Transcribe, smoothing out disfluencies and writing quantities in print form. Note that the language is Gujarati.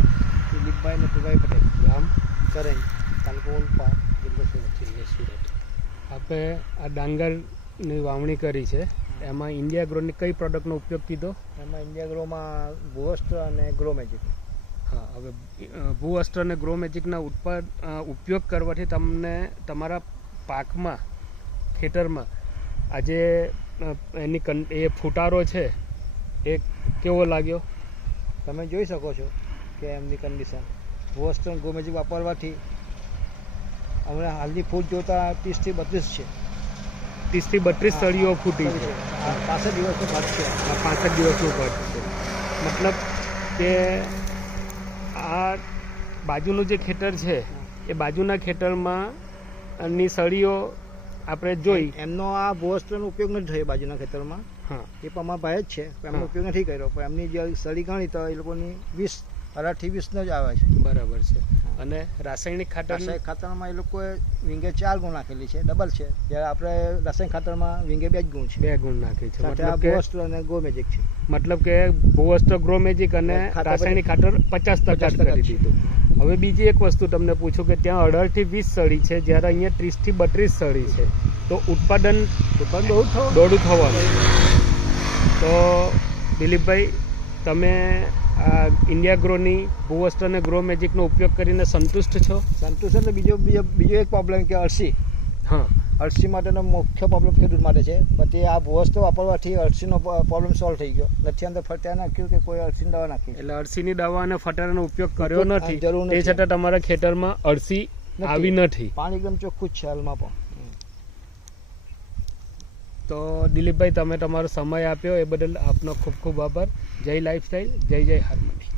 નામ? દિલીપભાઈ નટુભાઈ પટેલ, ગામ? કરંજ, તાલુકો ઓલપાડ, જિલ્લો સુરત. જિલ્લો સુરત. આપણે આ ડાંગરની વાવણી કરી છે, એમાં ઇન્ડિયા એગ્રોની કઈ પ્રોડક્ટનો ઉપયોગ કીધો? એમાં ઇન્ડિયા ગ્રોમાં ભૂવસ્ત્ર અને ગ્રો મેજિક. હા, હવે ભૂવસ્ત્ર અને ગ્રો મેજિકના ઉપયોગ કરવાથી તમને તમારા પાકમાં, ખેતરમાં આજે એ ફૂટારો છે એ કેવો લાગ્યો? તમે જોઈ શકો છો કે એમની કન્ડિશન. ભૂવસ્ત્ર અને ગ્રો મેજિક વાપરવાથી હમણાં હાલની ફૂટ જોતા 30 થી 32 છે. 30 થી 32 સળીઓ ફૂટી છે. 65 દિવસનો ખર્ચ છે. 65 દિવસનો ખર્ચ છે. મતલબ કે આ બાજુનું જે ખેતર છે એ બાજુના ખેતરમાં ની સળીઓ આપણે જોઈ. એમનો આ ભૂવસ્ત્રનો ઉપયોગ નથી થયો બાજુના ખેતરમાં. હા, એ પણ અમારા ભાઈ જ છે, એમનો ઉપયોગ નથી કર્યો. પણ એમની જે સળી ગણી તો એ લોકોની 18 થી 20 જ આવે છે. બરાબર છે. અને રાસાયણિક ખાતરમાં એ લોકોએ વિંગે 4 ગુણ નાખેલી છે, ડબલ છે. જ્યારે આપણે રાસાયણિક ખાતરમાં વિંગે 2 જ ગુણ છે. 2 ગુણ નાખી છે. સાથે આ ભૂવસ્ત્ર અને ગ્રો મેજિક છે. મતલબ કે ભૂવસ્ત્ર, ગ્રો મેજિક અને રાસાયણિક ખાતર 50% કરી દીધું. હવે બીજી એક વસ્તુ તમને પૂછું કે ત્યાં 18 થી 20 સળી છે, જ્યારે અહીંયા 30 થી 32 સળી છે, તો ઉત્પાદન દોઢું થવાનું. તો દિલીપભાઈ, તમે આ ઇન્ડિયા ગ્રોની ભૂવસ્ત્ર અને ગ્રો મેજિકનો ઉપયોગ કરીને સંતુષ્ટ છો? સંતુષ્ટ. એટલે બીજો એક પ્રોબ્લેમ કે અળસી. હા, અળસી માટેનો મુખ્ય પ્રોબ્લેમ ખેડૂત માટે છે. પછી આ ભૂવસ્ત્ર વાપરવાથી અળસીનો પ્રોબ્લેમ સોલ્વ થઈ ગયો. નથી અંદર ફરતા નાખ્યું કે કોઈ અળસીની દવા નાખી. એટલે અળસીની દવા અને ફટારાનો ઉપયોગ કર્યો નથી, જરૂર નથી. તે છતાં તમારા ખેતરમાં અળસી આવી નથી. પાણી એકદમ ચોખ્ખું જ છે હાલમાં પણ. તો દિલીપભાઈ, તમે તમારો સમય આપ્યો એ બદલ આપનો ખૂબ ખૂબ આભાર. જય લાઈફસ્ટાઈલ, જય હાર્મની.